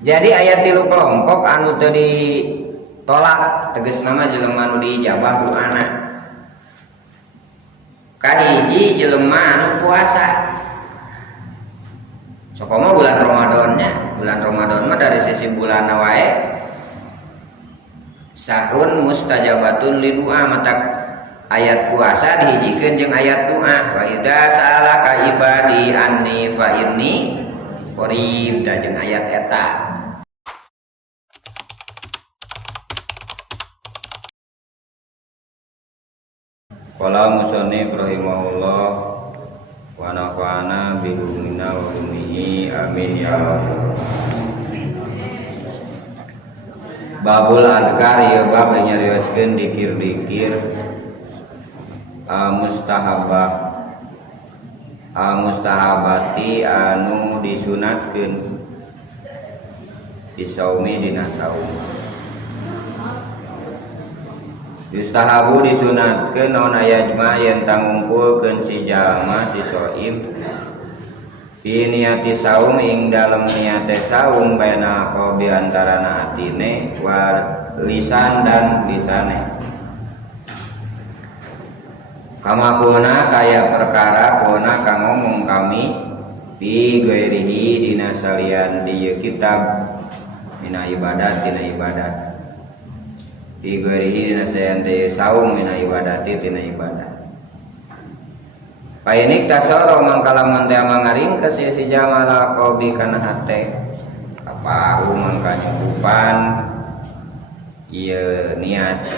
Jadi ayat 3 kelompok anu teu ditolak tegas nama jelema anu diijabah doana. Kahiji jelema anu puasa. Sokomo bulan Ramadannya, bulan Ramadan mah dari sisi bulan wae sahrun mustajabatun lidua mata ayat puasa dihijikeun jeung ayat doa. Wa idza sa'alaka ibadi anni fa inni qarib jeung ayat eta. Qala musannif rahimahullah wa nafa'ana bi ulumina wa ulumihi amin ya rabbal. Babul adkar ya bab nyarioskeun dikir-dikir mustahabati anu disunatkeun disaumi dina saum. Yustahabu disunatkeun naon ayajma yen tangumpulkeun si jalma si shaim fi niati saum ing dalem niate saum baina qalbi antarana atine wa lisan dan lisane. Kama kuna kaya perkara kuna kang ngomong kami fi ghairihi dina salian di kitab mina ibadat dina ibadat. Di ghairihi dina sayante saum mina ibadati tina ibadat. Painik tasoro mangkala mantea mangaring ka si jamala qalbi kana hate apa mangka nyukupan ieu niat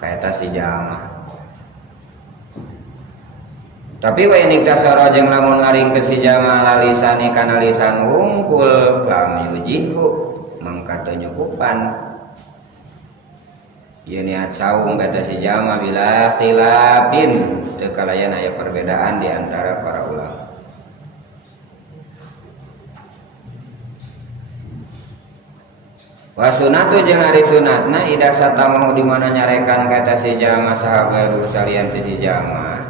kaeta si jama. Tapi painik tasoro jeung lamun ngaring ka si jamala lisani kana lisan hungkul lam yujihu mangka teu nyukupan ieu niat saum kata si jama bila khilafin teu kalayan aya perbedaan di antara para ulama. Wa sunatu jeung ari sunatna ida satamahu di mana nyarekan kata si jama sahabat salian teh si jama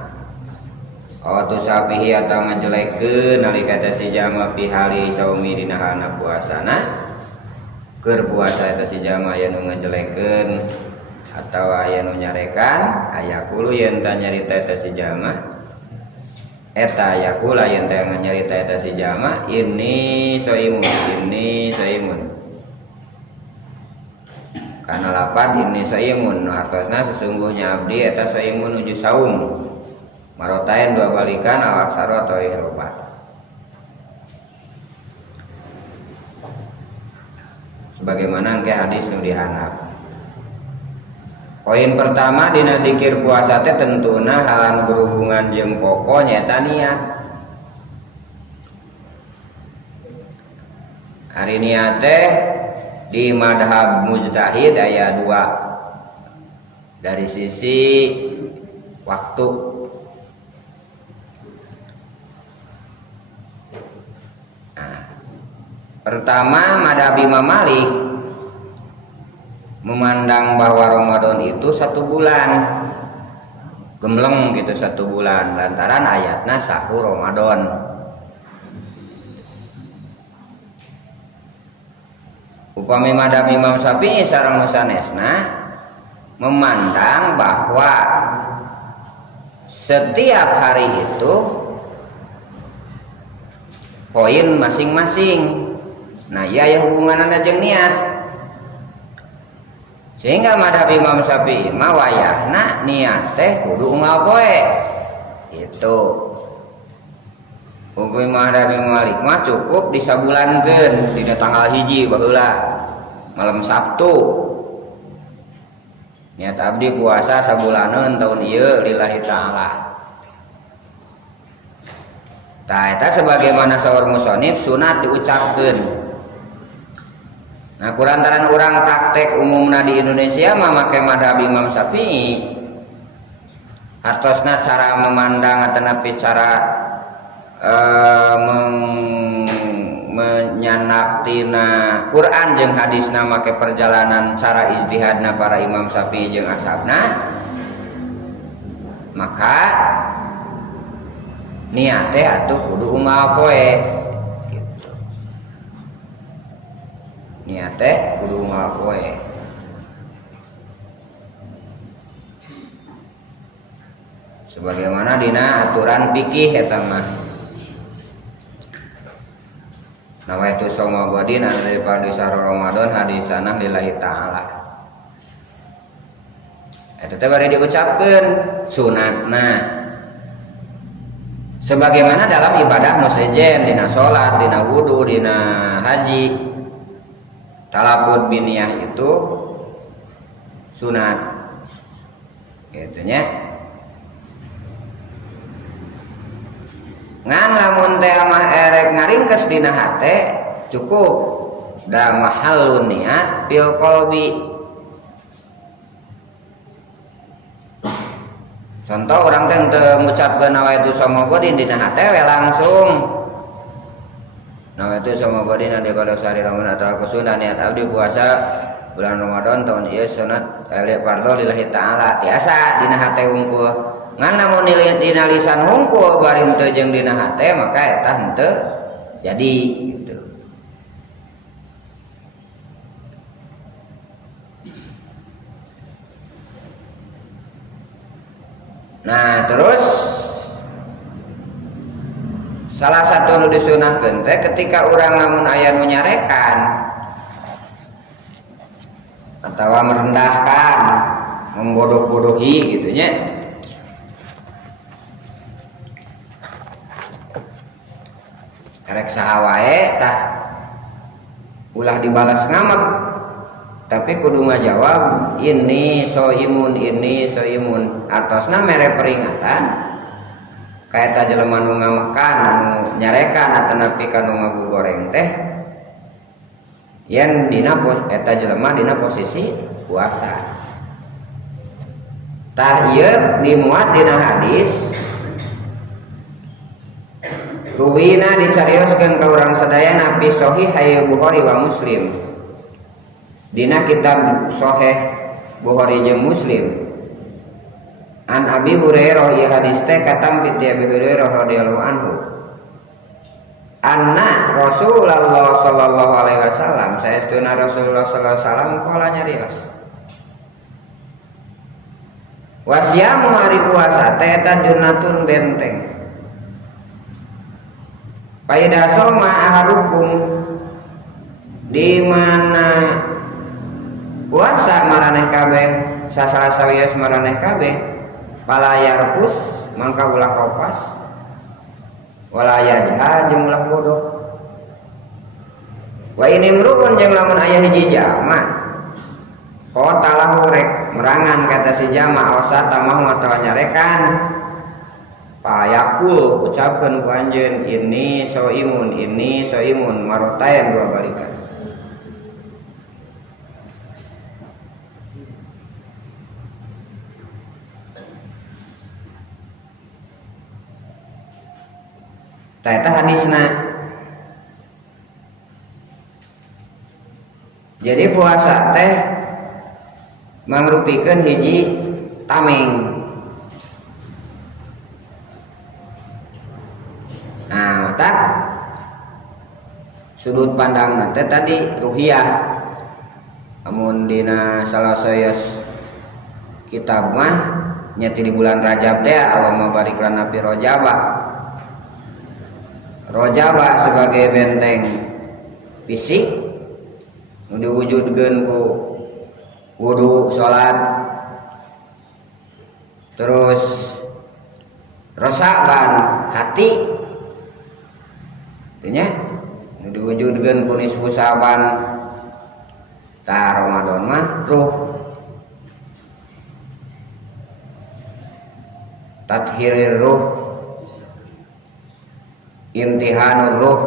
awatu sapihi atawa ngajelekeun nalika kata si jama pihali saumi dina hana puasana. Keur puasa eta si jama aya nu ngajelekeun atawa aya nu nyarekan aya kulu yen teh nyarita eta si jama eta aya kula yen teh nyarita eta si jama ini shaimun kana lapan ini shaimun artosna sesungguhnya abdi eta shaimun nuju saum marotain dua balikan awak saro atau ihrobat. Sebagaimana engke hadis nu dihandap. Poin pertama dina zikir puasa teh tentuna hal anu berhubungan jeung pokok nyaeta niat. Ari niat teh di madhab mujtahid aya dua. Dari sisi waktu. Pertama, madhab Imam Malik memandang bahwa Ramadan itu 1 bulan, gembleng gitu 1 bulan, lantaran ayatna sahur Ramadan. Upami madhab Imam Syafi'i sareng nu sanesna memandang bahwa setiap hari itu poin masing-masing. Nah, ya hubunganna jeung niat. Sehingga madhab Imam Syafi'i mah wayahna niat teh kudu unggal poe. Itu. Hukum madhab Imam Malik mah cukup disabulankeun dina tanggal 1 baheula malam Sabtu. Niat abdi puasa sabulaneun taun ieu lillahi ta'ala. Tah eta sebagaimana saur musannif sunat diucapkeun. Nah, kurantaran orang praktek umumna di Indonesia mah make madhab Imam Syafi'i. Hartosna cara memandang atau napi cara menyanaktina Quran jeung hadisna make perjalanan cara ijtihadna para Imam Syafi'i jeung ashabna. Maka niat teh atuh kudu unggal poe gitu. niat teh kudu ngapoe. Sebagaimana dina aturan fikih eta mah. Nawaitu soma godin daripada syahr Ramadan hadisanah lillahi ta'ala. Eta teh bari diucapkeun sunatna. Sebagaimana dalam ibadah nu sejen dina salat, dina wudu, dina haji, talabut biniyah itu sunat. Gitu nya. Ngan lamun teh mah erek ngaringkes dina hate cukup da mahallun niat fil qalbi. Contoh orang teh teu ngucapkeun nawaitu samogodin dina hate we langsung nawaitu samogodin daripada sehari Ramadan atau kusuna niat abdi puasa bulan Ramadan tahun ieu sunat fardu lillahi ta'ala tiasa dina hate hungkul. Ngan namun dina lisan hungkul bari teu jeung dina hate maka eta henteu jadi gitu. Nah terus salah satu nu disunahkeun teh ketika urang lamun aya nu nyarekan atawa merendahkan membodoh-bodohi gitu nya. Erek saha wae tah ulah dibalas ngamek tapi kudu ngajawab ini soimun artosna mere peringatan kaeta jelema nu ngamekan anu nyarekan atanepi ka nu ngagugoreng teh yen dina eta jelema dina posisi puasa. Tah ieu dimuat dina hadis ruwina dicarioskeun ka urang sadaya nabi sahih hayu Bukhari wa Muslim. Dina kitab sahih Bukhari jeung Muslim. An Abi Hurairah ieu hadis teh katam ti Abi Hurairah radhiyallahu anhu. Anna Rasulullah sallallahu alaihi wasallam saestuna Rasulullah sallallahu alaihi wasallam qala nyarios. Wasyamu hari puasa teh eta junnatun benteng. Paida soma ahadukum di mana puasa maraneh kabeh sasawias maraneh kabeh palayar pus mangka ulah ropas walaya jahat jeung ulah bodoh. Wa ini mruun jeung lamun aya hiji jama qatalahu rek merangan kata si jama awsa tamah atawa nyarekan payakul ucapkeun ku anjeun ini soimun marotayan dua balikan. Tah eta hadisna. Jadi puasa teh mangrupikeun hiji tameng. Nah, mata sudut pandang teh tadi ruhiyah. Amun dina salasaya kitab mah nya di bulan Rajab teh Allahumma barik lana fi Rojaba sebagai benteng fisik nu diwujudkeun ku wudu salat terus rosaban hati nya nu diwujudkeun ku nisfu saban ta Ramadan mah ruh tathhirir ruh imtihanur ruh.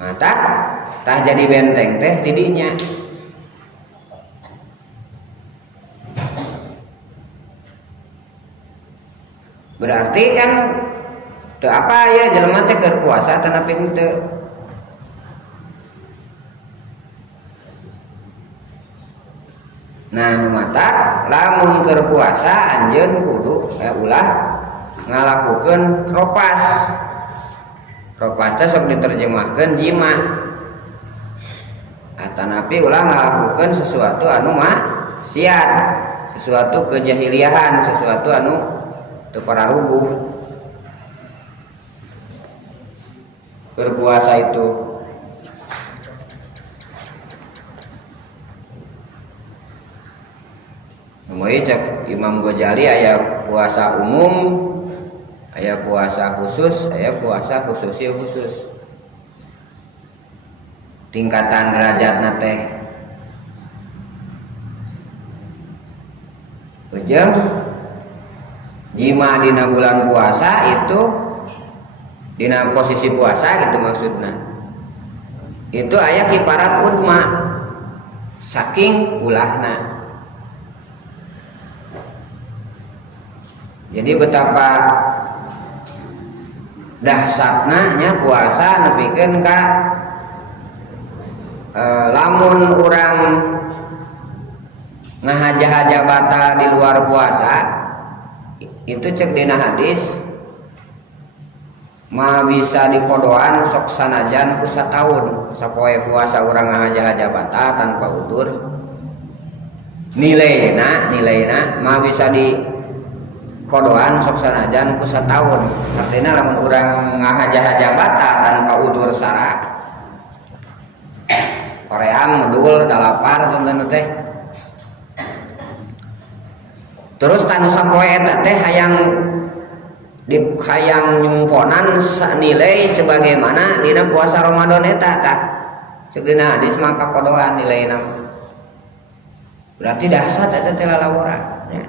Nah, tah jadi benteng teh didinya. Berarti kan teu apa ya jelema teh keur puasa tanapi henteu. Nah, nu mata lamun keur puasa anjeun kudu ulah ngalakukeun ropas. Ropas teh sok diterjemahkeun jima. atanapi ulah ngalakukeun sesuatu anu maksiat, sesuatu kejahiliahan, sesuatu anu teu pararubuh. Berpuasa itu mulai cek Imam Ghazali aya puasa umum, aya puasa khusus, aya puasa khusus. Tingkatan derajatna teh ujung jima dina bulan puasa itu dina posisi puasa gitu maksudna itu aya kiparat udma saking ulahna. Jadi betapa dahsyatna nya puasa nepikeun ka lamun urang ngahaja-haja batal di luar puasa itu cek dina hadis mah bisa dikodoan sok sanajan ku sataun sapoe puasa urang ngahaja-haja batal tanpa utur nilaina mah bisa di kodoan sok sanajan ku sataun. Artinya lamun urang ngahaja-haja batal tanpa utur syarat koream ngedul dalapar tonton teh terus tanu sapoe eta teh hayang nyumponan nilai sebagaimana dina puasa Ramadan eta tah ceuk dina hadis mah kakodoan nilaina berarti dahsyat eta teh lalawara ya.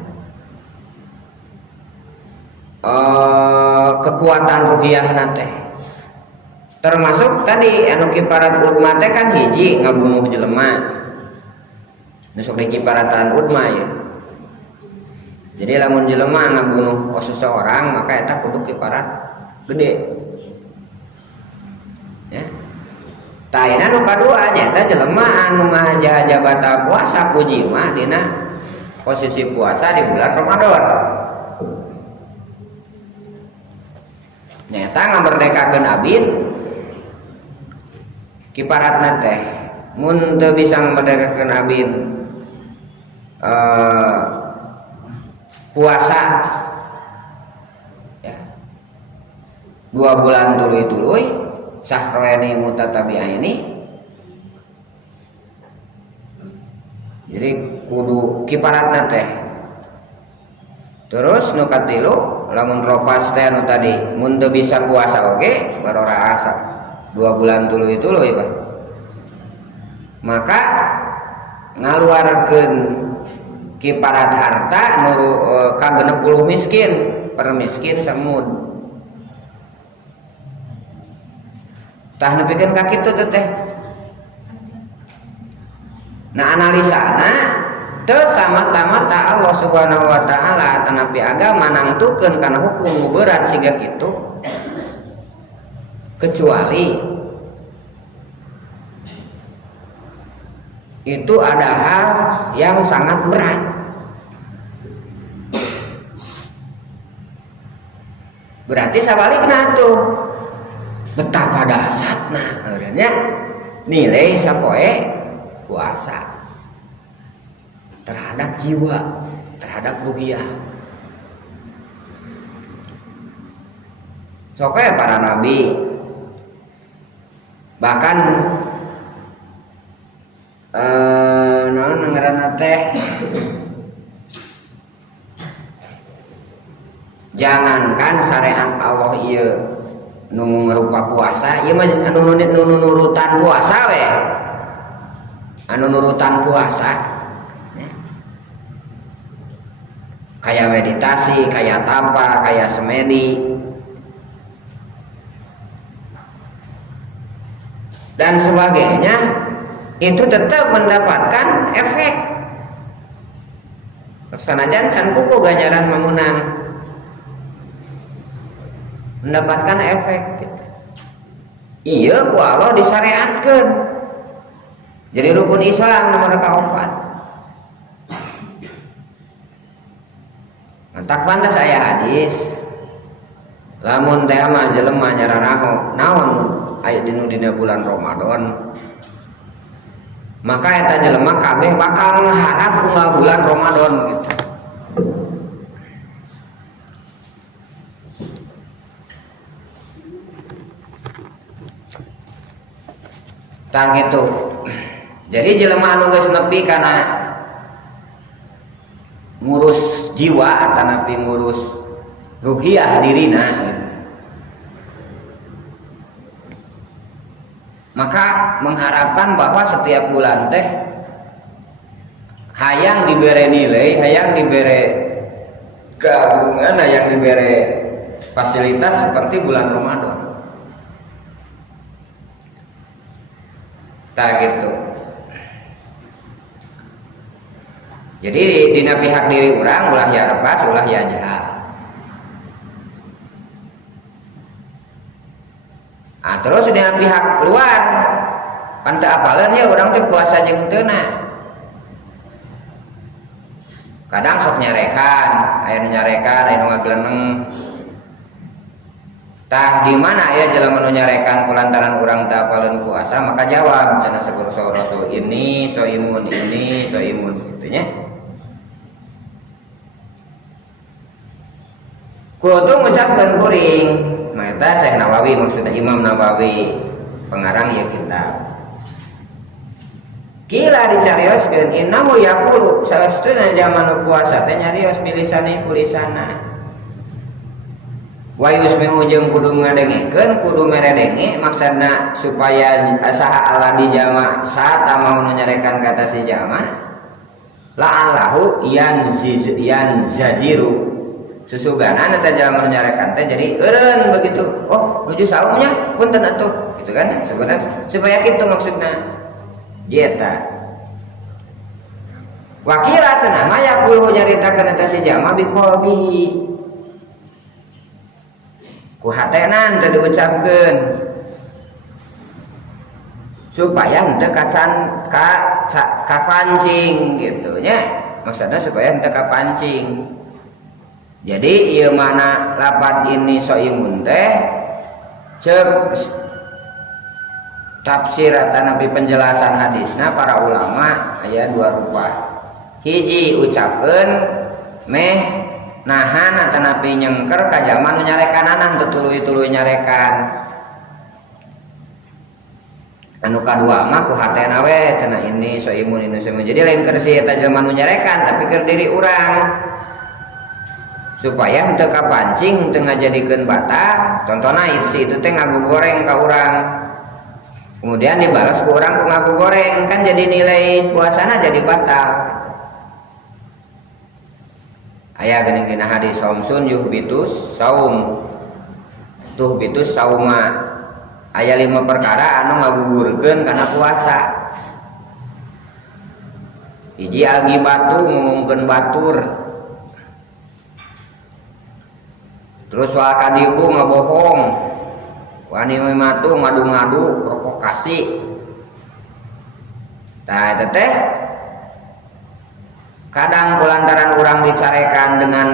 Kekuatan ruhiyahna teh termasuk tadi anu kiparat udma teh kan hiji ngabunuh jelema nusuk di kiparatan udma ya. Jadi lamun jelema ngabunuh seseorang maka eta kudu kiparat gede ya. Taina nu kadua nya eta jelema anu ngahaja-haja batal puasa ku jima dina posisi puasa di bulan Ramadan nyata ngamerdekakeun abid kiparatna teh mun teu bisa ngamerdekakeun abid puasa ya 2 bulan tuluy-tuluy sahroeni mutatabi'aini jadi kudu kiparatna teh. Terus nu katilu lamun ropas teh anu tadi mun teu bisa puasa oge barora asa 2 bulan tuluy-tuluy Pak. Maka ngaluarkeun kiparat harta nu ka 60 miskin per miskin samud. Tah nepikeun ka kitu teh. Nah analisana teu samata-mata Allah Subhanahu wa taala tanapi agama nangtukeun kana hukum nu berat siga kitu kecuali itu ada hal yang sangat berat. Berarti sabalikna tuh betapa dahsyatna urangnya nilai sapoe puasa terhadap jiwa, terhadap ruhiyah. Soalnya para nabi bahkan ngaranna teh jangankan syariat Allah ieu nu ngrupa puasa, ieu mah anu nurutan puasa we. Anu nurutan puasa kayak meditasi, kayak tapa, kayak semedi dan sebagainya itu tetap mendapatkan efek. Sanajan can pugu ganjaran memunang mendapatkan efek gitu. Iya ku Allah disyariatkeun jadi rukun Islam nomor kaopat. Tak pantas aya hadis lamun teh mah jelema nyaranaho naon aya dina bulan Ramadan maka eta jelema kabeh bakal ngharap unggal bulan Ramadan gitu. Tah gitu. Jadi jelema anu geus nepi kana ngurus jiwa atau napi ngurus ruhiyah dirina gitu. Maka mengharapkan bahwa setiap bulan teh hayang dibere nilai, hayang dibere keagungan, hayang dibere fasilitas seperti bulan Ramadan. Tak gitu. Jadi dina pihak diri orang ulah ya lepas, ulah ya jahal. Nah, terus dina pihak luar pan teu apaleun ya urang teh puasa jeung teu na. Kadang sok nyarekan, aya nu nyarekan, aya nu ngagleneng. Tah di mana ya jelema nu nyarekan kulantaran urang teu apaleun puasa, maka jawab cenah sakur-sakur ini soimun gitu nya. Kudu ngucapkeun kuring, mata Syekh Nawawi maksudnya Imam Nawawi pengarang ya kitab. Kila dicarioskeun innahu yaqulu salastuna zaman puasa teh nyarios milisane kulisana. Wa yusmi'u jeung kudu ngadengikeun kudu meredenge maksudna supaya saha Allah di jama saat mau nyarekan kata si jama la'allahu yanzajiru susugana eta jalma nyarekan teh jadi eureun begitu. Oh, nuju saumnya punten atuh gitu kan sebenarnya supaya kitu maksudna jeta. Wakila cenah maya kulo nyaritakeun eta si jalma biqalbihi ku hatenan teu diucapkeun supaya henteu kapancing gitu nya. Maksudna supaya henteu kapancing. Jadi ieu mana lapat ini soimun teh cek tafsir atanapi penjelasan hadisna para ulama aya dua rupa. Hiji ucapkeun meh nahan atanapi nyengker ka jalma nu nyarekananan teu tuluy-tuluy nyarekan. Anu kadua mah ku hatena we cenah ini soimun. Jadi lain keur si eta jalma nu nyarekan tapi keur diri urang. Supaya henteu kapancing henteu ngajadikeun batal. Contohna si itu teh ngagugoreng ka urang. Kemudian dibalas ku urang ku ngagugoreng kan jadi nilai puasana jadi batal. Aya geuning dina hadis saumsun yuhbitus saum. Tuhbitus sauma. Aya 5 perkara anu ngagugurkeun kana puasa. Hiji agibatu ngomongkeun batur. Terus wakadibu ngabohong, wani matu ngadu-ngadu provokasi. Tah eta teh kadang kulantaran urang dicarekan dengan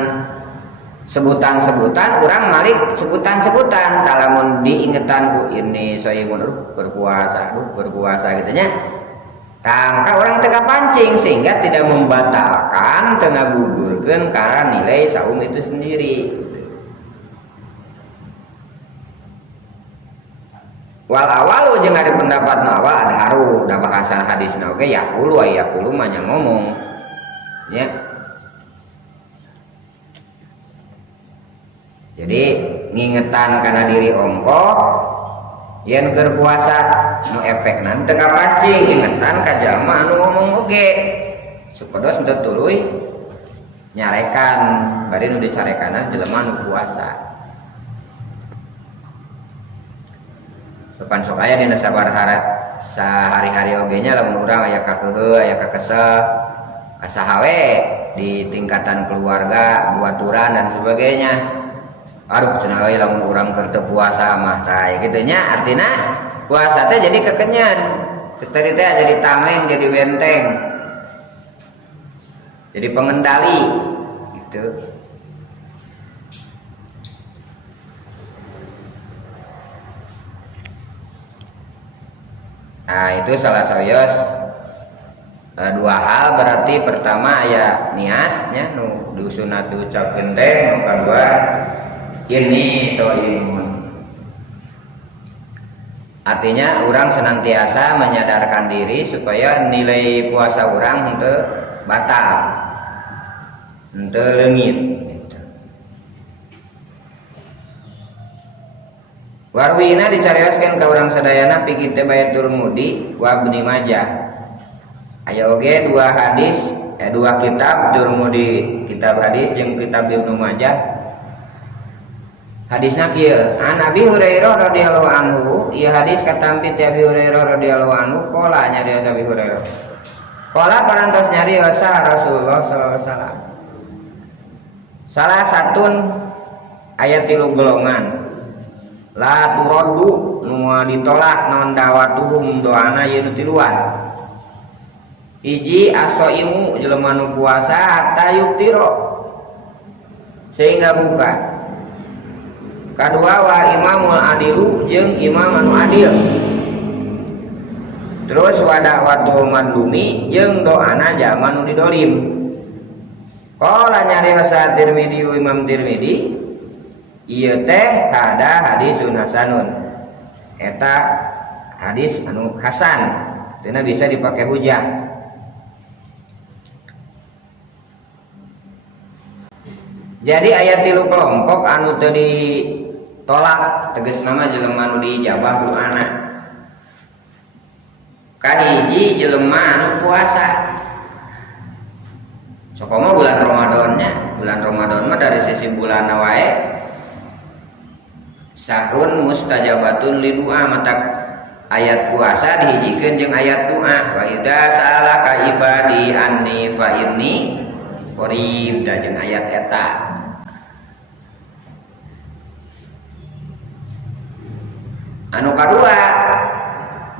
sebutan-sebutan, urang malik sebutan-sebutan. Talamun diingetan ku ini soimun berpuasa gitu nya. Tah maka urang teu kapancing sehingga tidak membatalkan teu ngagugurkeun karena nilai saum itu sendiri. Wal awalu jeung ada pendapat awal ada haru da bahasa hadisna oge yaqulu mah nya ngomong ya. Jadi ngingetan kana diri ongkoh yen keur puasa nu efekna teu kapancing ngingetan ka jalma anu ngomong oge supados henteu tuluy nyarekan bari nu dicarekanan jelema nu puasa. Depan sok aya dina sehari-hari oge nya lamun urang aya kakeuheuh aya kakesel kasahawe di tingkatan keluarga buaturan dan sebagainya. Aduh cenah we lamun urang keur teu puasa mah tah kitu nya artina puasa teh jadi kekenyan. Setelah teh jadi tameng, jadi benteng. Jadi pengendali gitu. Nah itu salah sayos dua hal berarti pertama ya niatnya nu disunat diucapkeun teh, nu kadua ini soimun. Artinya orang senantiasa menyadarkan diri supaya nilai puasa orang henteu batal, henteu leungit gitu. Warwina dicarioskeun ka urang sadayana fi kitab Turmudi wa Ibnu Majah. Aya oge dua kitab Turmudi, kitab hadis jeung kitab Ibnu Majah. Hadisna kieu, an Abi Hurairah radhiyallahu anhu, ieu hadis katampi ti Abi Hurairah radhiyallahu anhu, qala nyarios Abi Hurairah. Qala parantos nyarios Rasulullah sallallahu alaihi wasallam. Salah satun aya 3 golongan. La turaddu nu ditolak naon dawatuhum doana ieu nu tiluan. Hiji as-shaimu jelema nu puasa hatta yuktiro sehingga buka. Kadua wa imamul adilu jeung imam anu adil. Terus wada'watul madlumi jeung doana jalma nu didolim. Qala nyarios Tirmidzi Imam Tirmidzi ieu teh kada hadisun hasanun. Eta hadis anu hasan, teu bisa dipake hujah. Jadi ayat 3 kelompok anu teu ditolak tegas nama jelema anu diijabah doana. Kahiji jelema anu puasa. Sokomo bulan Ramadannya, bulan Ramadan mah dari sisi bulan wae sahrun mustajabatun li doa, matak ayat puasa dihijikeun jeung ayat doa. Wa idza sa'alaka ibadi anni fa inni qarib, da jeung ayat eta. Anu kedua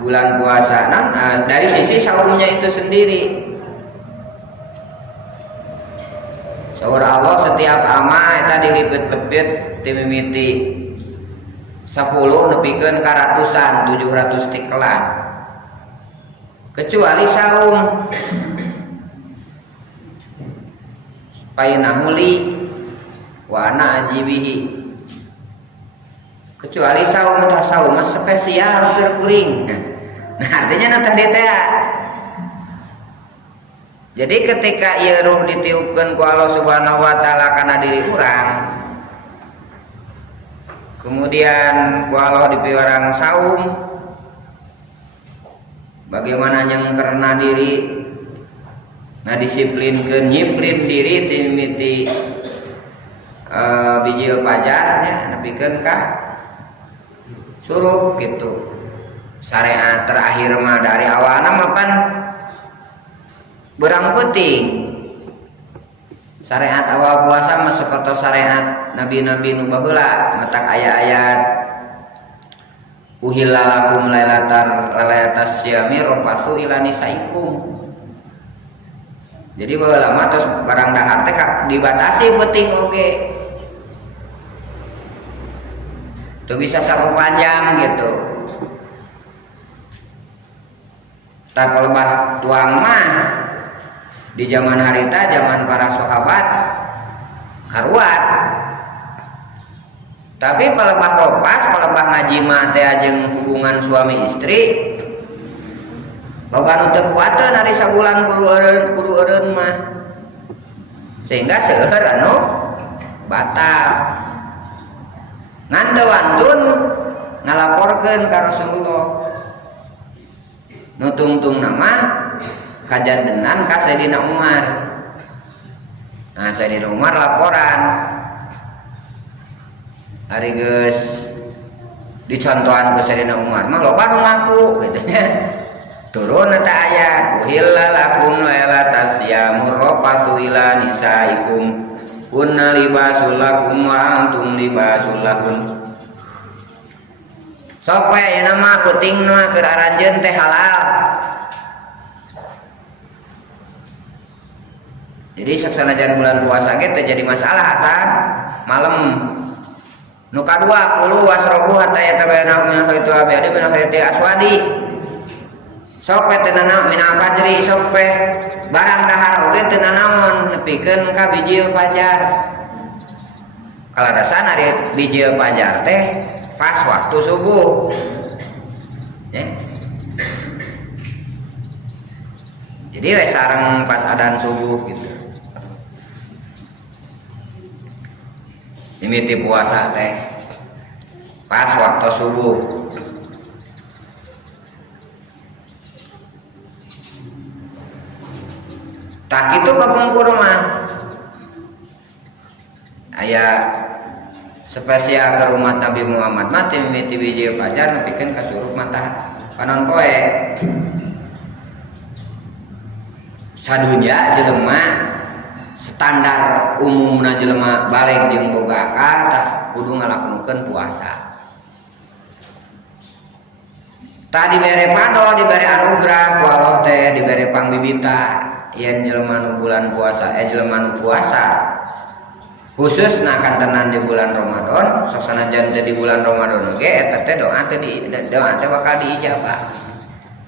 bulan puasa dari sisi sahurnya itu sendiri. Sahur Allah setiap ama eta dilipet-lepet ti mimiti 10 nepikeun ka ratusan 700 tikelan. Kecuali saum painahuli wa ana ajibihi. Kecuali saum tah saum mah spesial keur kuring. Nah, artinya nu tadi teh. Jadi ketika ieu ruh ditiupkeun ku Allah Subhanahu wa taala kana diri urang, kemudian ku Allah dipiwarang saum, bagaimana nyengkerna diri, nah disiplinkeun nyiplin diri ti mimiti biji pajar nya nepikeun ka suruh gitu. Syariat terakhir mah dari awalna mah pan berang penting. Syariat awal puasa mah sapertos syariat nabi-nabi nu baheula, matak aya-ayat uhilla lakum lailatas syami rafasu ila nisaikum. Jadi baheula mah tos barang dahar teh dibatasi penting oge. Tuh bisa sapanjang gitu. Tak pelebah tuang mah di zaman harita, zaman para sahabat karuat. Tapi pelebah ropas, pelebah ngaji mah teh jeung hubungan suami istri boga nu teu kuateun ari sabulan kudu eureun mah. Sehingga seueur anu batal. Ngan dewantun ngalaporkeun ka Rasulullah. Nu tungtung nama kajandenan ka Sayyidina Umar. Nah, Sayyidina Umar laporan. Ari geus dicontohan ku Sayyidina Umar mah loba nu ngaku gitu nya. Turun eta ayat, uhilla lakum lailatas syamur rafasu ila nisaikum kunna libasul lakum wa antum libasul lahun. Sok we aya nama kuting mah keur aranjeun teh halal. Jadi saksanajan bulan puasa ge teh jadi masalah asal malam. Nu kadua kulu wasrobu hatta yatabayyana min khaitu abyadi min khaiti aswadi. sok we teu nanaon minal fajri sok we barang dahar oge teu nanaon nepikeun ka bijil fajar. Kaladasan ari bijil fajar teh pas waktu subuh. Ya. Jadi we sareng pas adzan subuh gitu. Mimiti puasa teh pas waktu subuh. Tak itu kepungkur mah aya spesial ke rumah Nabi Muhammad mah mimiti bijil fajar nepikeun ka surup matahari panon poe. Sadunya jelema standar umumna jelema balik jeung boga akal tah kudu ngalakonokeun puasa. Tah dibere padol dibere anugerah ku Allah teh dibere pangbibita yen jelema nu bulan puasa jelema nu puasa khusus kantenan di bulan Ramadan sok sanajan teh di bulan Ramadan oge eta teh doa teh bakal diijabah.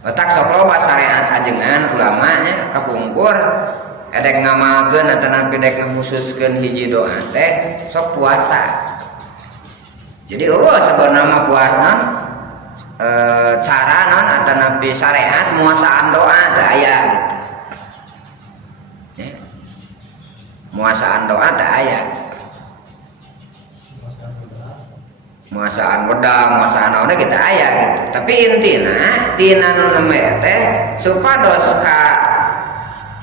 Otak sok loba syariat ajengan ulama nya kapungkur edek ngamalkeun ataupun edek ngakhususkeun hiji doa teh sok puasa. Jadi sebenarnya mah puasa cara non ataupun syariat muasaan doa teh aya gitu. Muasaan doa teh aya. Muasaan wedang, muasaan naon kita aya gitu. Tapi intina dina nu neme teh supados ka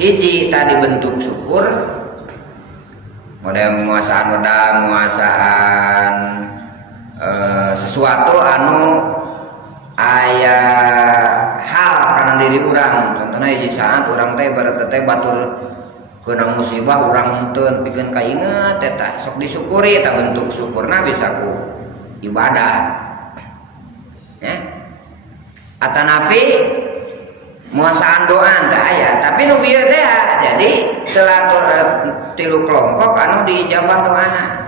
hiji tadi bentuk syukur. Model muasaan wedang, muasaan sesuatu anu aya hal kana diri urang. Contohna hiji saat urang teh baru teh batur keunang musibah urang henteu pikeun kainget eta sok disyukuri eta bentuk syukurna bisa ku ibadah ya atanapi muasaan doa teh aya tapi nu bieu teh jadi telatur tilu kelompok anu diijabah doana.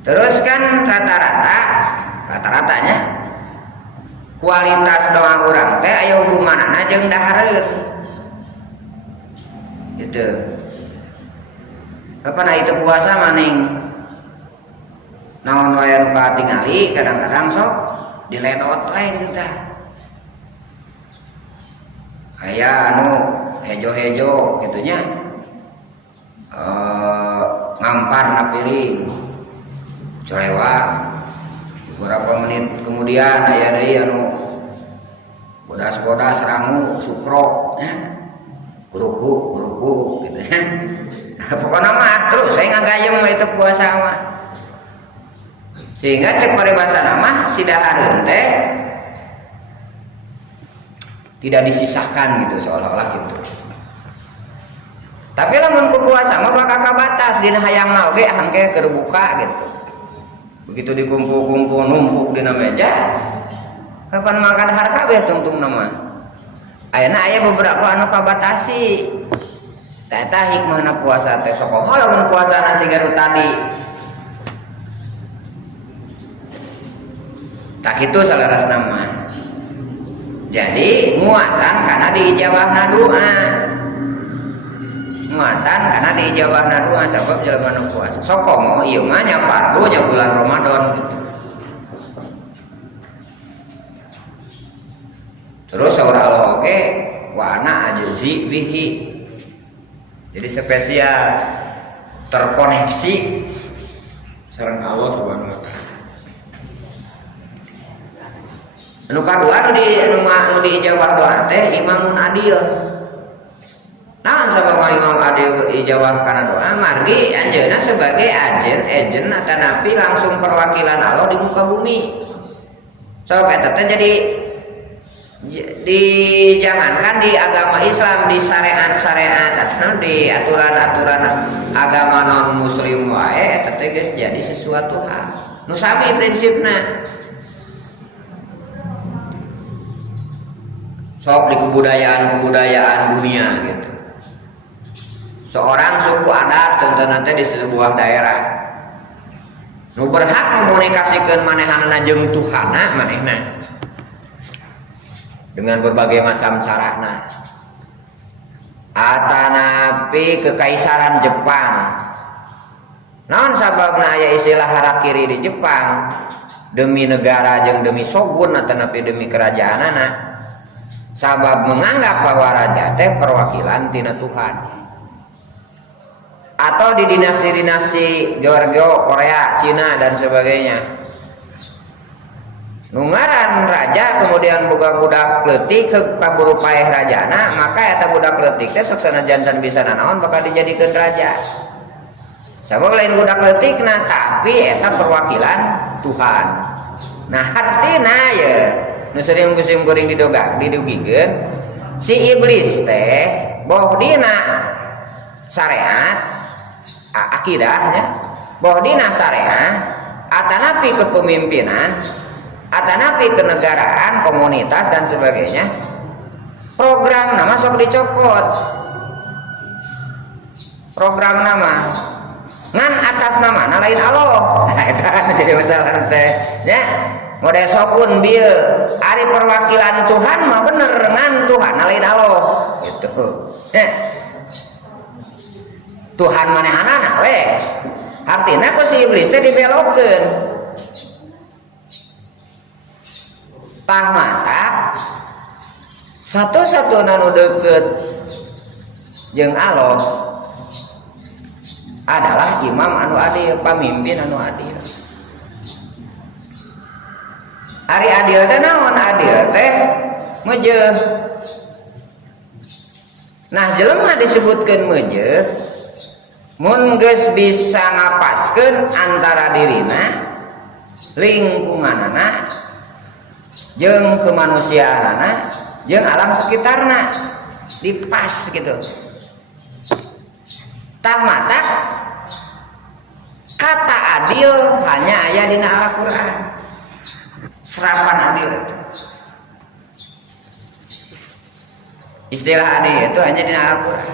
Terus kan rata-ratanya kualitas doa urang teh aya hubunganna jeung dahareun gitu. Kapan itu puasa maning naon wae nu katingali kadang-kadang sok diledot wae gitu tah. Aya anu hejo-hejo gitunya ngamparna piring colewak beberapa menit kemudian aya deui anu bodas-bodas rangu sukro ya guruku gitu ya. Pokoknya mah terus saya ngagayem itu puasa mah sehingga cek paribasa nama si dahareun teh tidak disisahkan gitu seolah-olah gitu. Tapi lamun ku puasa mah bakal kabatas dina hayangna oge hangke keur buka gitu. Begitu dikumpul-kumpul numpuk dina meja kapan makan dahar kabeh tungtung nama. Ayeuna aya beberapa anu kabatasi. Eta hikmahna puasa teh sok moal lamun puasana sigaru tadi. Tak kitu salarasna mah. Jadi muatan karena diijabahna doa. Muatan karena diijabahna doa sabab jelema nu puasa. Sok komo ieu mah nya fardu nya bulan Ramadan gitu. Terus saurah Allah oke wa ana ajzi bihi. Jadi spesial terkoneksi sareng Allah Subhanahu wa taala. Anu kadua anu diijabah doa teh imamun adil. Naon sabab imam adil ijabah kana doa margi anjeunna sebagai ajen atanapi langsung perwakilan Allah di muka bumi. Sabab eta teh jadi dijangankan di agama Islam di syariat atau di aturan-aturan agama non muslim wae eta teh geus jadi sesuatu hal nu sami prinsipna sok di kebudayaan dunia gitu. Seorang suku adat contohna teh di sebuah daerah nu berhak memomunikasikeun manehanna jeung Tuhanna manehna dengan berbagai macam carana. Atanapi kekaisaran Jepang. Naon sababna aya istilah harakiri di Jepang? Demi negara jeung demi shogun atanapi demi kerajaanana. Sabab menganggap bahwa raja teh perwakilan tina Tuhan. Atau di dinasti-dinasti Georgia, Korea, Cina dan sebagainya. Nungaran raja kemudian boga budak leutik ke kaburu paeh rajana, maka eta budak leutik teh sok sanajan bisa nanaon bakal dijadikeun raja. Sabab lain budak leutikna tapi eta perwakilan Tuhan. Nah, artina ya nu sering musim goreng didugikeun si iblis teh boh dina syariat akidahnya, boh dina syariat atanapi kepemimpinan, atanapi kenegaraan, komunitas dan sebagainya. Program nama sok dicopot. Program nama ngan atas nama lain Allah. Eta jadi masalah teh nya. Model sokun bieu ari perwakilan Tuhan mah bener ngan Tuhan lain Allah gitu. Tuhan manehanana we. Artina ku si iblis teh dibelokkeun. Tah mata satu-satuna nu deukeut jeung Allah adalah imam anu adil, pamimpin anu adil. Ari adil teh naon? Adil teh meujeuh. Nah, jelema disebutkeun meujeuh mun geus bisa ngapaskeun antara dirina, lingkunganana, jeung kemanusiaanana, jeung alam sekitarna dipas gitu. Tah mata kata adil hanya aya dina Al-Qur'an. Serapan adil itu. Istilah adil itu hanya dina Al-Qur'an.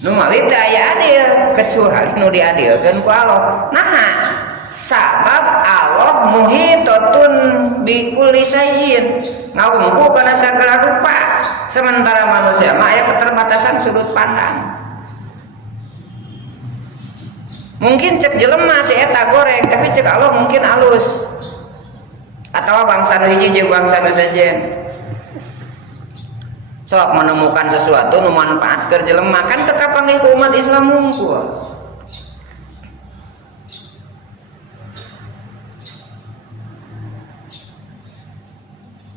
Nu mawi teh aya adil kecuali nu diadilkeun ku Allah. Nah, sabab Allah muhitatun bi kulli syai'in, ngawungku kana sagala rupa. Sementara manusia mah aya keterbatasan sudut pandang. Mungkin cek jelema si eta goreng, tapi cek Allah mungkin halus. Atau bangsa nu hiji jeung bangsa nu sejen. Sok menemukan sesuatu nu manfaat keur jelema kan teu kapanggih ku umat Islam mungkul.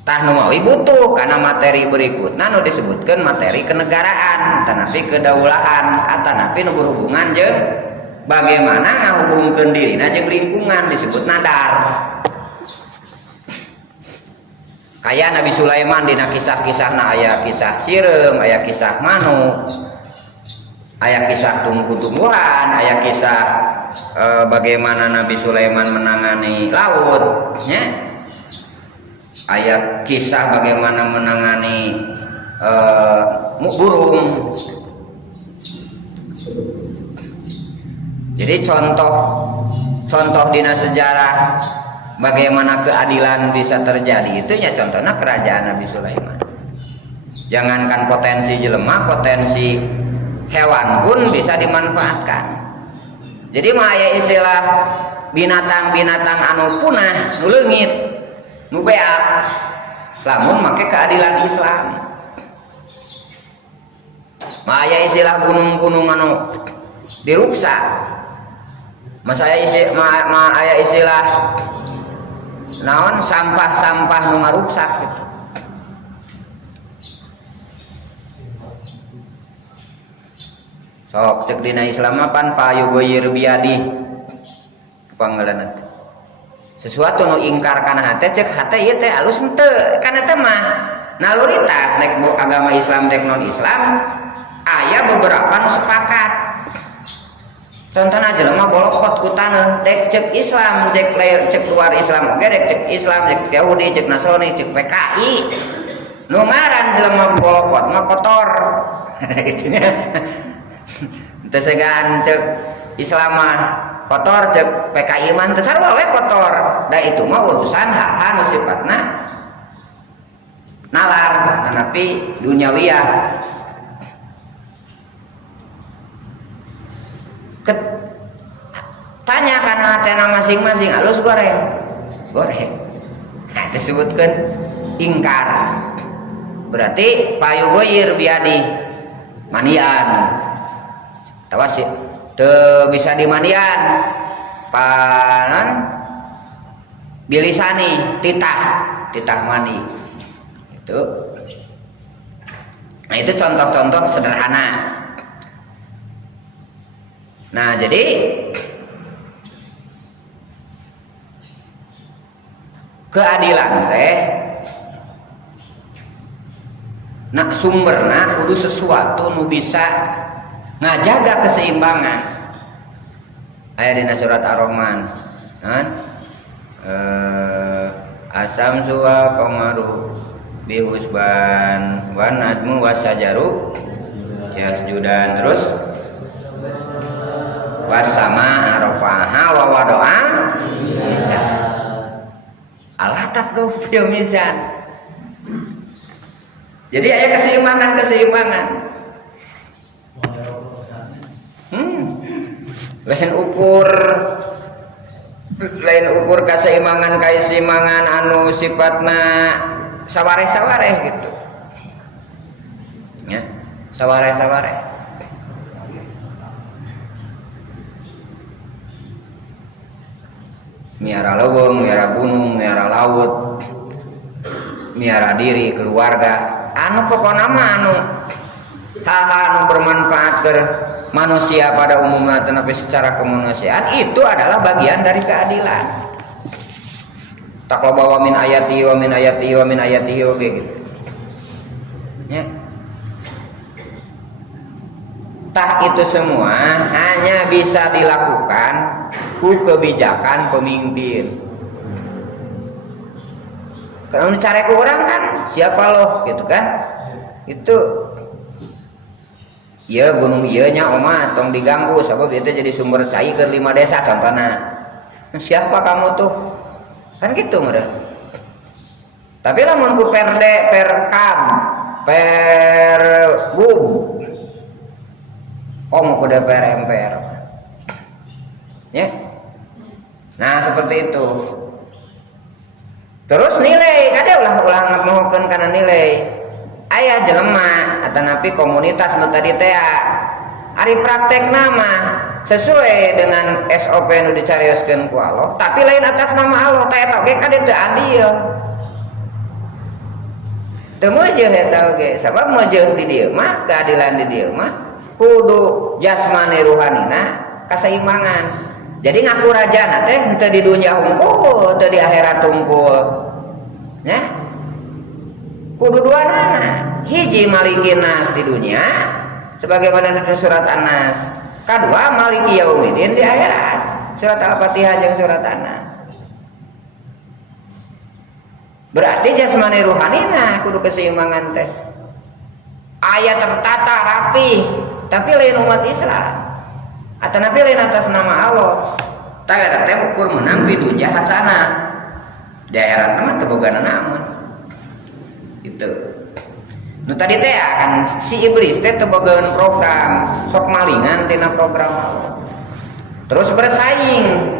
Tah nu mawi butuh kana materi berikutna nu disebutkeun materi kenegaraan, tanapi kedaulahan, atanapi nu berhubungan jeung bagaimana ngahubungkeun dirina jeung lingkungan disebut nadar. Kayak Nabi Sulaiman dina kisah-kisahna aya kisah sireum, aya kisah manuk, aya kisah tumbuh-tumbuhan, aya kisah bagaimana Nabi Sulaiman menangani laut, nya. Aya kisah bagaimana menangani burung. Jadi contoh dina sejarah bagaimana keadilan bisa terjadi itu ya contohnya kerajaan Nabi Sulaiman. Jangankan potensi jelema, potensi hewan pun bisa dimanfaatkan. Jadi mah aya istilah binatang-binatang anu punah, nu leungit, nu beak, lamun make keadilan Islam. Mah aya istilah gunung-gunung anu diruksak. Mas aya istilah naon sampah-sampah nu ngaruksak gitu. Sok cek dina Islam pan payugoyir biadi panggalana. Sesuatu nu ingkar kana hate cek hate ieu teh alus henteu kana teh mah naluritas nek agama Islam dek non Islam aya beberapa nu sepakat. Contohna jelema bolokot ku taneuh dek cek Islam, dek lair cek luar Islam oge dek cek Islam, dek Yahudi, cek Nasrani, cek PKI. Nu ngaran jelema bolokot mah kotor. Gitu nya. Teu segan cek Islam mah kotor, cek PKI mah teu sarua we kotor. Da itu mah urusan hal-hal nu sifatna nalar tetapi duniawiyah. Tanya karena hatena masing-masing halus goreng. Nah, disebutkan ingkar. Berarti payu goyir biadi manian. Tawas teu bisa dimandian. Panan bilisani titah mani. Itu. Nah, itu contoh-contoh sederhana. Nah, jadi keadilan teh nak sumberna kudu sesuatu nu bisa ngajaga keseimbangan. Aya dina surat Ar-Rahman kan asam suwa qamaru bihusban wan najmu wasajaru yasjudan terus wasama arafaha wa wadoa Allah takut fil mizan. Jadi ada keseimbangan. Lain ukur keseimbangan anu sifatna sawareh gitu. Ya, sawareh. Miara leuweung, miara gunung, miara laut, miara diri, keluarga. Anu pokona mah anu hal-hal anu bermanfaat ke manusia pada umumnya tetapi secara kemanusiaan itu adalah bagian dari keadilan. Taqwa wa min ayati wa min ayati wa min ayati gitu. Ya. Tah itu semua hanya bisa dilakukan ku kebijakan pemimpin. Kalau mencari ke orang kan siapa loh gitu kan? Itu ya gunung ieu nya omah tong diganggu sebab itu jadi sumber cai ke 5 desa contohnya. Siapa kamu tuh? Kan gitu meureun. Tapi lamun ku perde, perkam, perbum mau ke DPR MPR ya. Nah seperti itu. Terus nilai ada ulah ngamohokeun kana nilai aya jelema atanapi komunitas nu tadi teh ari praktek nama sesuai dengan SOP nu dicarioskeun ku Allah tapi lain atas nama Allah teh eta oge kade teu adil. Teu meujeuh eta oge sabab meujeuh di dieu mah keadilan di dieu mah kudu jasmani ruhanina kaseimbangan. Jadi ngaku rajana teh henteu di dunia hungkul, teu di akhirat hungkul. Ya. Kudu duanana. Hiji malikin nas di dunia sebagaimana di surat An-Nas. Kadua maliki yaumidin di akhirat. Surat Al-Fatihah jeung surat An-Nas. Berarti jasmani ruhanina kudu keseimbangan teh. Aya tertata rapi, tapi lain umat Islam. Atanapi lain atas nama Allah. Tah teh ukur menang di dunia hasanah. Daerah mah teu bogana naon. Itu. Nu tadi teh kan si iblis teh teu bogaeun program, sok malingan tina program Allah. Terus bersaing.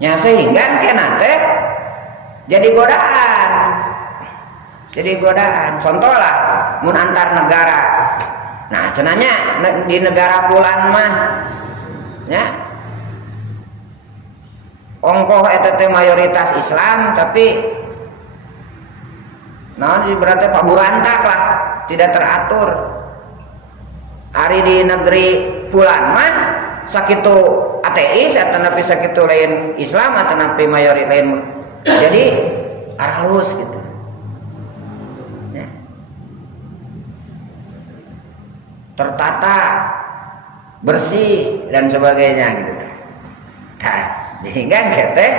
Nya sehingga kenna teh jadi godaan. Contoh lah mun antar negara. Nah, cenanya di negara pulan mah ya ongkoh eta teh mayoritas Islam tapi berarti paburantak lah, tidak teratur. Hari di negeri pulan mah sakitu ateis atanapi sakitu lain Islam atanapi mayoritas lain. Jadi halus gitu. Tertata, bersih dan sebagainya gitu. Nah, sehingga teh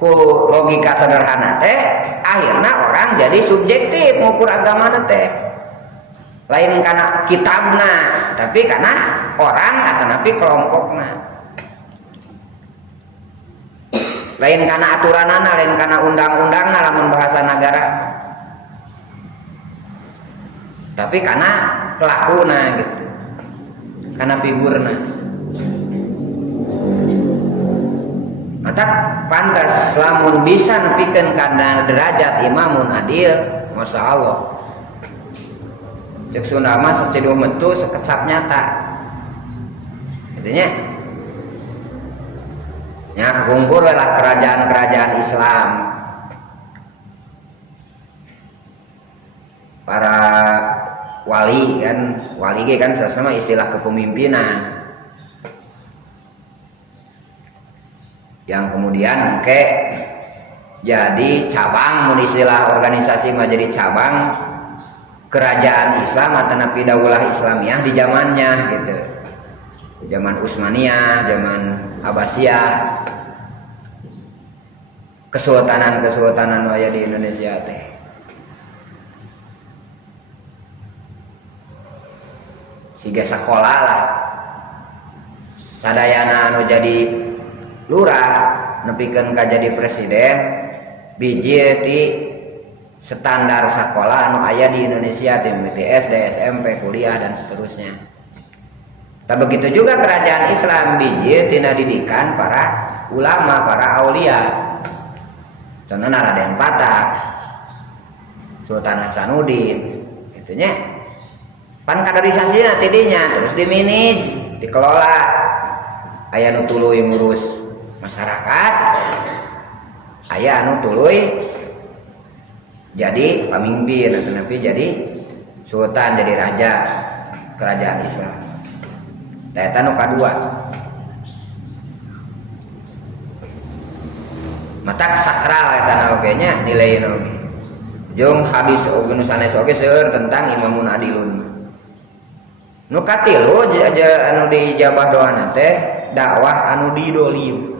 ku logika sederhana teh akhirnya orang jadi subjektif ngukur agama teh. Lain karena kitabna, tapi karena orang atanapi kelompokna. lain karena aturanana, lain karena undang-undangna lamun bahasa negara, tapi karena pelakuna gitu, karena figurna. Maka pantas lamun bisa nepikeun kana derajat imamun adil, masya Allah. Cek Sunda mah secedo metu sekecap nyata. Artinya nya kungkur lah kerajaan-kerajaan Islam. Para wali kan sama istilah kepemimpinan. Yang kemudian jadi cabang, istilah organisasi mah jadi cabang kerajaan Islam atau napi daulah Islamiyah di zamannya gitu, di zaman Utsmaniyah, zaman Abbasiyah, kesultanan waya di Indonesia teh. Siga sakola lah sadayana anu jadi lurah nepikeun ka jadi presiden biji ti standar sekolah anu aya di Indonesia tim SD, SMP, kuliah dan seterusnya. Tak begitu juga kerajaan Islam biji tina didikan para ulama, para aulia. Contohna Raden Patah, Sultan Hasanuddin, gitunya. Pan kaderisasina tidinya terus dimanage, dikelola. Aya nu tuluy ngurus masyarakat, aya anu tuluy jadi pemimpin atau nabi jadi sultan, jadi raja kerajaan Islam. Eta nu kadua. Matak sakral eta oge nya nileuna oge. Jeung hadis oge nu sanes oge seueur tentang imamun adilun. Nu katilu anu dijabah doana teh dakwah anu didolim.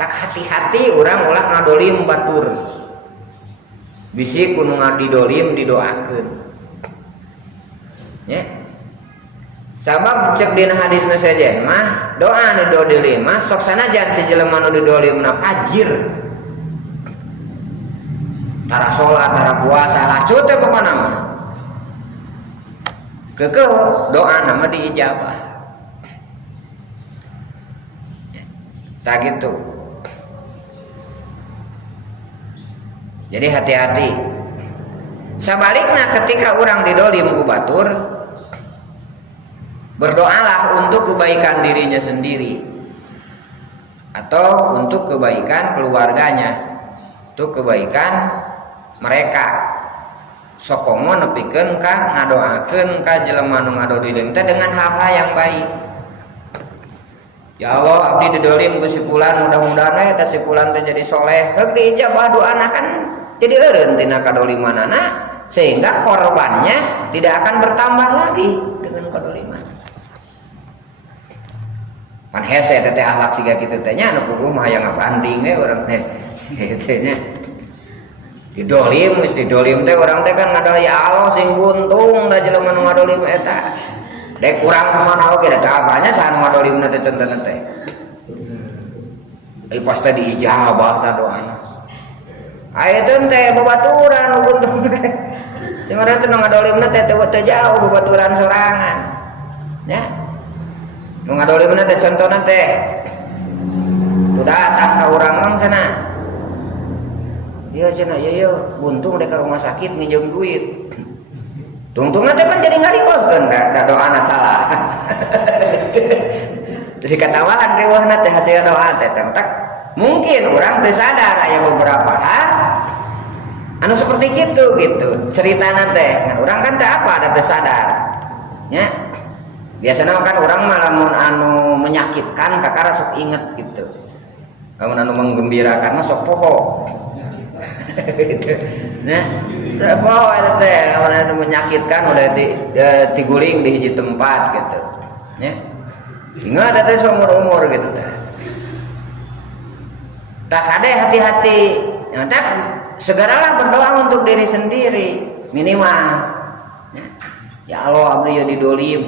Tak hati-hati urang ulah ngadolim batur. Bisi kudu ngadidolim didoakeun. Ya. Sabab cek dina hadisna sajen mah doa nu didolim mah sok sanajan si jelema nu didolimna fajir. Tara salat, tara puasa, lacut teh pokona mah. Keukeuh doa nama diijabah. Tak gitu. Jadi hati-hati. Sabalikna ketika orang didolim ku batur, berdoalah untuk kebaikan dirinya sendiri atau untuk kebaikan keluarganya, untuk kebaikan mereka. Sokomo nepikeun ka ngadoakeun ka jelema nu ngadolim teh dengan hal-hal yang baik. Ya Allah, abdi didolim ku si fulan, mudah-mudahan eta si fulan teh jadi soleh. Heuk diijabah doana kan jadi eureun tina kadolimanana sehingga korbannya tidak akan bertambah lagi dengan kadoliman. Pan hese teh akhlak siga kitu teh nya anu kudu mah hayang ngabanting we urang teh. Kitu nya. Didolim teh urang teh kan ngada ya Allah sing buntung da jelema nu ngadolim eta. Dek urang kumaha oge da apanya saha ngadolimna teh contohna teh. Ai pasti diijabah ta doanya. Ayeuna teh babaturan buntung teh. Sing urang teh nu ngadolimna teh teu jauh babaturan sorangan. Ya. Nu ngadolimna teh contohna teh tu datang ka urang mah cenah. Iya cenah iya buntung dek ka rumah sakit minjem duit. Tungtungna teh kan jadi ngariweuhkeun da doana salah. Jadi katawaan riweuhna teh hasil doa teh tak mungkin orang teh sadar aya beberapa hal anu seperti kitu gitu. Ceritana teh ngan urang kan teh apa ada teh sadar. Nya. Biasana kan urang mah lamun anu menyakitkan kakara sok inget gitu. Lamun anu menggembirakan mah sok poho. Nah, sepoho eta teh lamun anu menyakitkan udah diguling di hiji tempat gitu. Ya. Ingat eta teh seumur-umur gitu teh. Tak ada hati-hati. Tak segeralah berdoa untuk diri sendiri minimal. Ya Allah abdi ya didolim.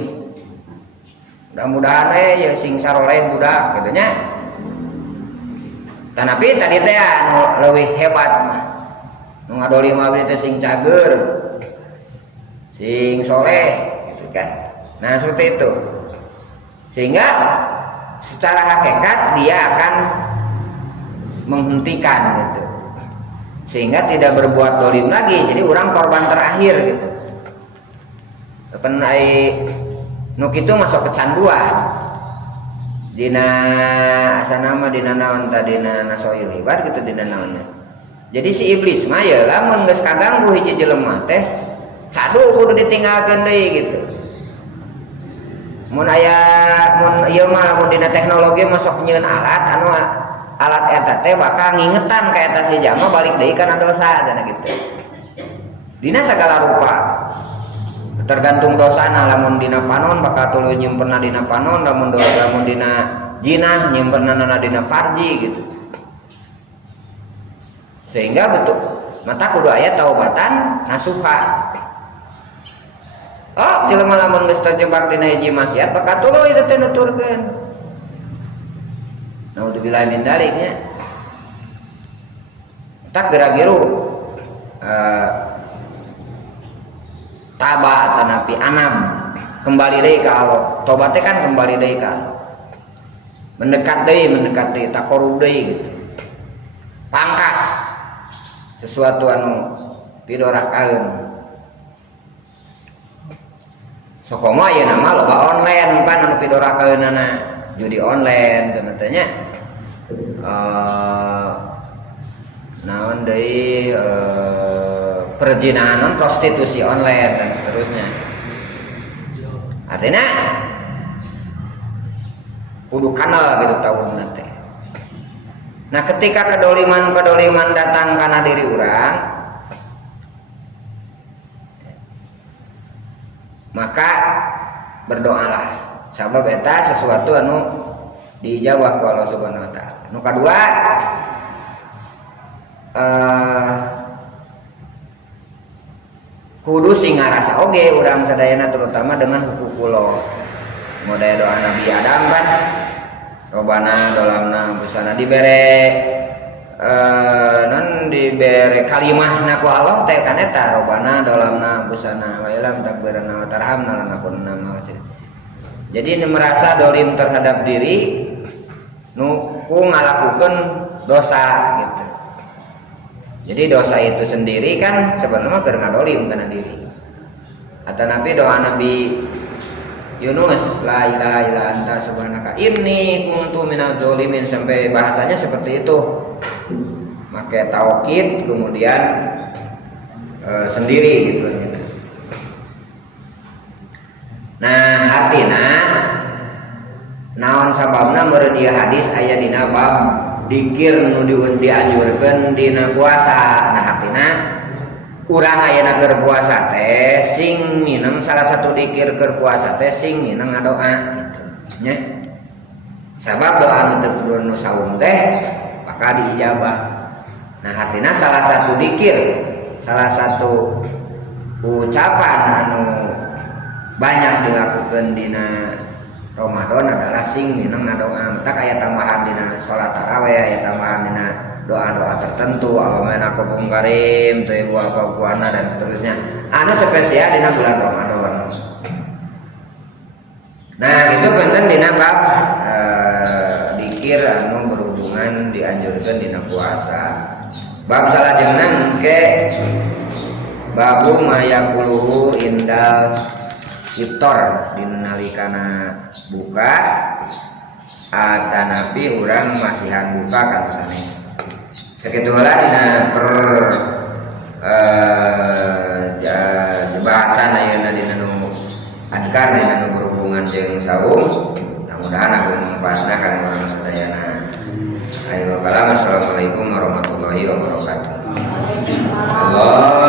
Mudah-mudahan ya sing saroleh budak gitu nya. Tanapi tadi teh anu leuwih hebat mah. Nu ngadolim abdi teh sing cager, sing soleh gitu kan. Nah, seperti itu. Sehingga secara hakikat dia akan menghentikan gitu. Sehingga tidak berbuat dolim lagi. Jadi orang korban terakhir gitu. Penai nu kitu masuk kecanduan. Dina asanama dina naon tadi dina nasoyu hebat gitu dina naonnya. Jadi si iblis mah ya lamun geus kaganggu hiji jelema teh cadu kudu ditinggalkeun deui gitu. Mun ieu mah lamun dina teknologi masuk nyieun alat eta teh bakal ngingetan ka eta si jalma balik deui kana dosa cenah gitu. Dina sagala rupa. Tergantung dosana, lamun dina panon bakal tuluy nyimpenna dina panon, lamun dina jinah nyimpenna dina parji gitu. Sehingga betul mata kudu aya taubatan nasuha. Oh, jelema lamun geus terjebak dina hiji maksiat bakal tuluy teh nuturkeun. Naudzubillah min dzalik nya. Tak gera-geru taba tanapi anam kembali deui ka Allah. Tobat teh kan kembali deui ka Allah. Mendekat deui takorub deui gitu. Pangkas sesuatu anu pidorakaeun. Sokoma ieu nama loba online pan anu pidorakaeunana judi online cenah teh nya. Naon deui perzinahan, prostitusi online dan seterusnya. Artinya kudu kanal gitu tahun nanti. Nah, ketika kedoliman datang karena diri orang, maka berdoalah. Sabab eta sesuatu anu dijawab ku Allah Subhanahu wa taala. Nu kadua kudu sing ngarasa oge urang sadayana terutama dengan hukukullah. Modaya doa Nabi Adam kan robana dolamna busana dibere kalimahna ku Allah teh kan eta robana dolamna busana wa ilam takbirana wa tarhamna lana kunna ma'asin. Jadi merasa dolim terhadap diri nu ku ngalakukeun dosa gitu. Jadi dosa itu sendiri kan sebenarnya keur ngadolim kana diri. Atau Nabi doa Nabi Yunus, la ilaha illa anta subhanaka inni kuntu minadz zalimin, sampai bahasanya seperti itu. Maka taukid kemudian sendiri gitu. Nah, hatina naon sababna meureun ieu hadis aya dina bab dikir nu dianjurkeun dina puasa. Nah, artina urang ayeuna keur puasa teh sing mineng salah satu dikir keur puasa teh sing mineng ngadoa gitu nya. Sabab doa nu saum teh maka diijabah. Nah, artina salah satu dikir, salah satu ucapan anu banyak dilakukeun dina Ramadan adalah sing mineng ngadoa. Mata aya tambahan dina salat tarawih, aya tambahan dina doa-doa tertentu, Allahumma aku karim, teu apa puana dan seterusnya. Anu spesial dina bulan Ramadan. Nah, itu penting dina bab dikir anu berhubungan dianjurkeun dina puasa. Bab salajengna engke babu mayaqulu indal iftar dina nalikana buka atanapi urang masihan buka kan sanes. Sakitu heula dina bahasan ayeuna dina nu adkar dina nu berhubungan jeung saum. Mudah-mudahan aku manfaatna ka urang sadayana. Assalamualaikum warahmatullahi wabarakatuh. Allah